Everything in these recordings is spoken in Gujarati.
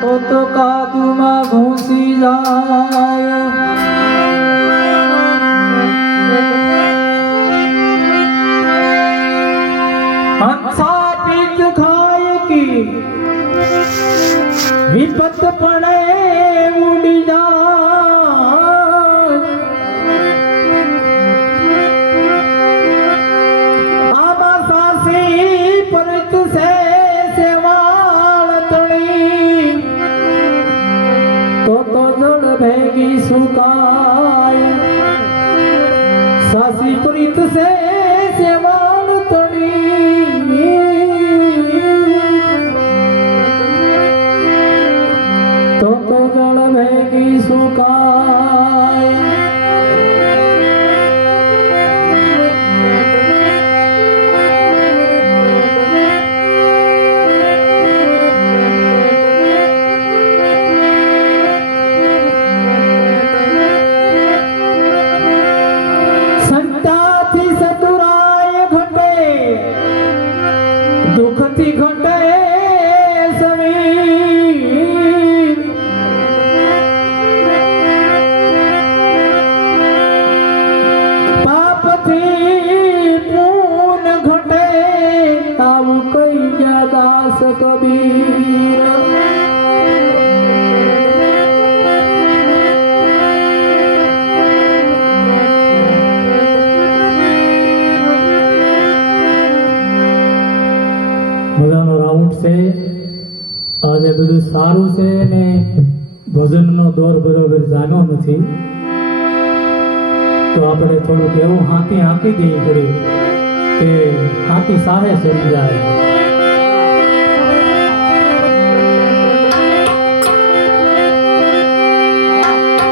તો કાદુમાં ઘૂસી જાય હંસા પીત ખાય કી વિપત પડે ઉડી જાય આમાં સાસી પરિત સે સેવાળ તણી તો જળ ભેગી સુકાય સાસી પરિત સે સેવાળ તણી તો જળ ભેગી સુકાય સંતાથી સતુરાય ઘટે દુઃખથી ઘટે સમીર પાપથી પૂન ઘટે આવું કઈ ગયા દાસ કબીર મજાનો રાઉન્ડ છે આજે બધું સારું છે ને ભજનનો દોર બરોબર જામ્યો નથી તો આપણે થોડુંક એવું હાથી હાંકી દેવી પડી કે હાથી સાહે ચડી જાય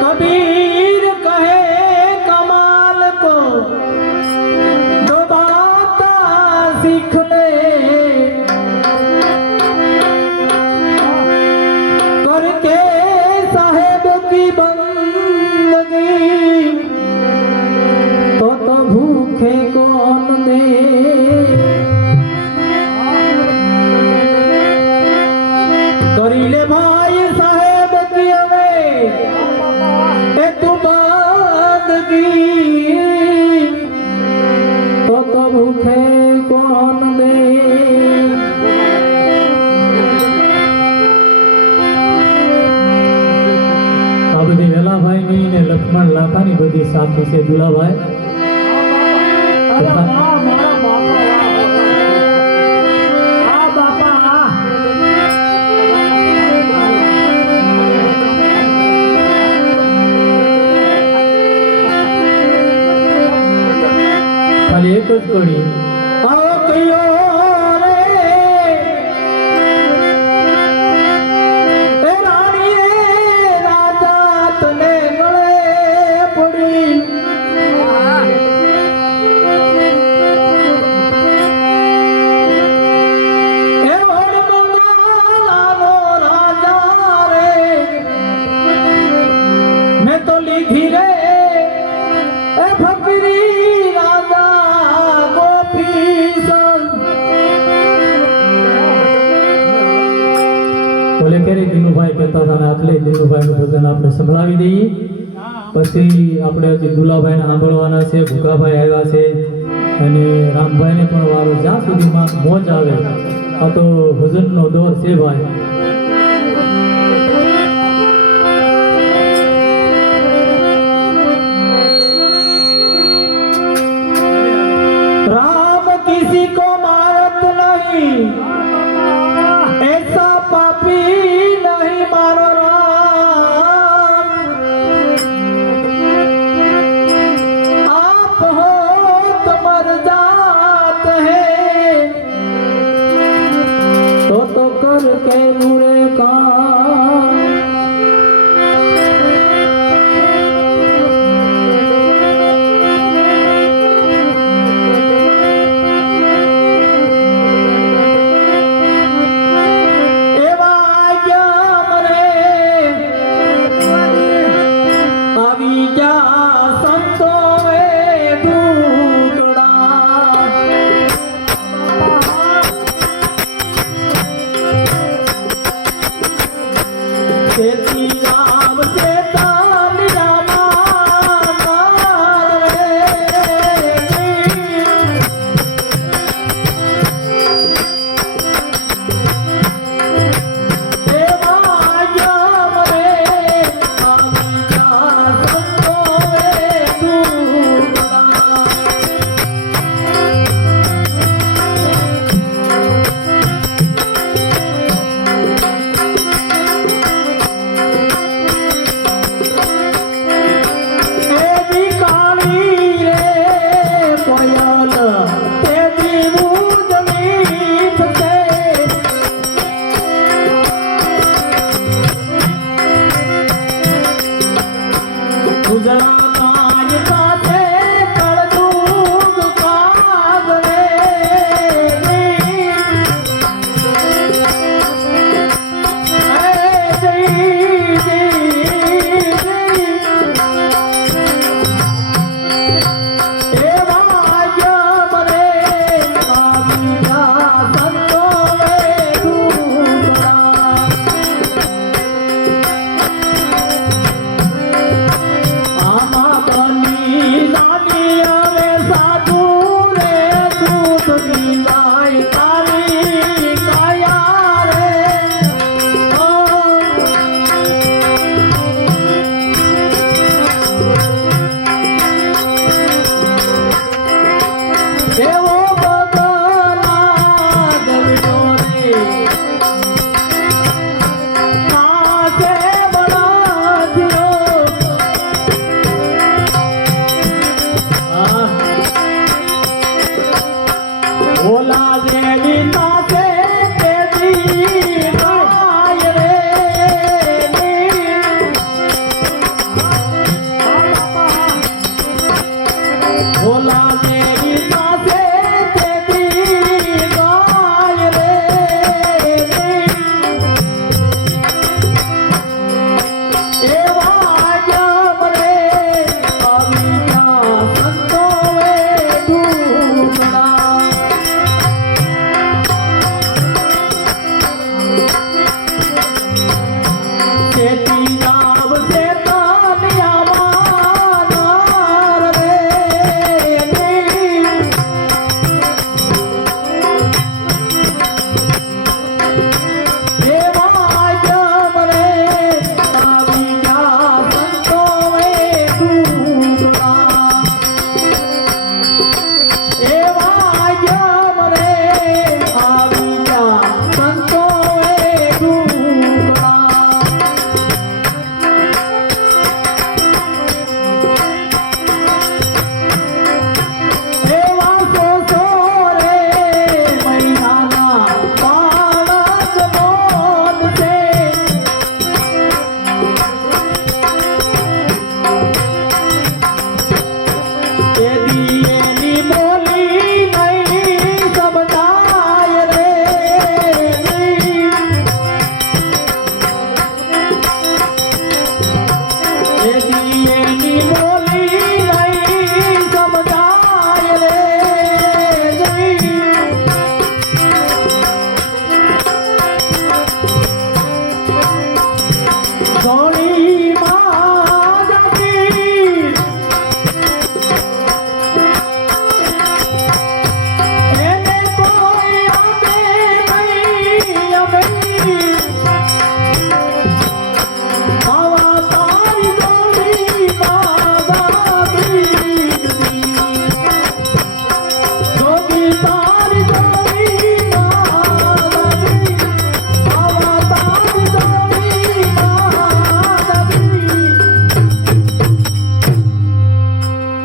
કબીર કહે કમાલ કો દબાતા सीख ले करके साहेब की बंदगी तो भूखे कौन दे करी ले भाई साहेब की हमें तू बंदगी तो भूखे कौन दे આ બધી વેલાભાઈ ની ને લક્ષ્મણ લાખાની બધી સાથી છે દુલાભાઈ ખાલી એક જ કડી આવો કયો રે એ રાણી રાજા તને ગળે પડી એ વડમંગલાનો રાજા રે મેં તો લીધી રે એ ફકીરી બોલે કે દિનુભાઈ કહેતા હતા ને આટલે દિનુભાઈ નું ભજન આપણે સંભળાવી દઈએ પછી આપણે હજી દુલાભાઈ ને સાંભળવાના છે ભૂકાભાઈ આવ્યા છે અને રામભાઈ ને પણ વારો જ્યાં સુધી માં મોજ આવે આ તો ભજન નો દોર છે ભાઈ राम किसी को मारत नहीं ऐसा पापी नहीं मारो राम आप हो तो मर जाते हैं तो करके તેથી રામ ચેતન રામા રે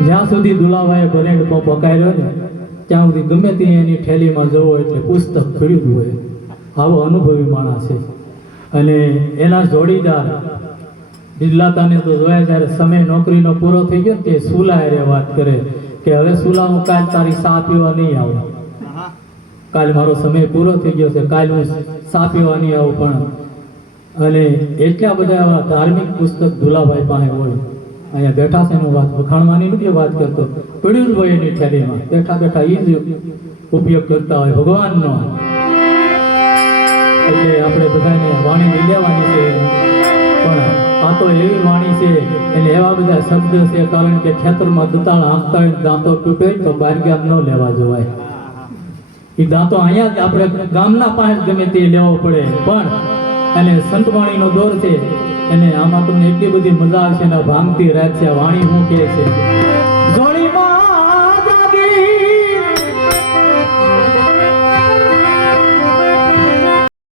જ્યાં સુધી દુલાભાઈએ કરંટ પકાર્યો ને ત્યાં સુધી ગમે તે એની થેલીમાં જવો એટલે પુસ્તક ખરીદવું હોય, આવો અનુભવી માણસ છે. અને એના જોડીદાર બિરલાતાને તો જોયા જ્યારે સમય નોકરીનો પૂરો થઈ ગયો તે સુલા હારે વાત કરે કે હવે સુલા હું કાલ તારી સા પીવા નહીં આવું, કાલ મારો સમય પૂરો થઈ ગયો છે, કાલ હું સા પીવા નહીં આવું. પણ અને એટલા બધા આવા ધાર્મિક પુસ્તક દુલાભાઈ પાસે હોય. અહીંયા બેઠા છે એનું વાત વખાણવાની નથી વાત કરતો, પડ્યું જ હોય એની થેલીમાં, બેઠા બેઠા એ જ ઉપયોગ કરતા હોય ભગવાનનો. એટલે આપણે બધાને વાણી લઈ લેવાની છે. આ તો એવી વાણી છે અને એવા બધા શબ્દ છે, કારણ કે ખેતરમાં દુતાળ આંકતા હોય દાંતો તૂટે તો બહાર ગામ ન લેવા જવાય. એ દાંતો અહીંયા જ આપણે ગામના પાસે ગમે તે લેવો પડે. પણ અને સંતવાણીનો દોર છે અને આમાં તમને એટલી બધી મજા આવશે ને ભાંગતી રાત છે. વાણી શું કહે છે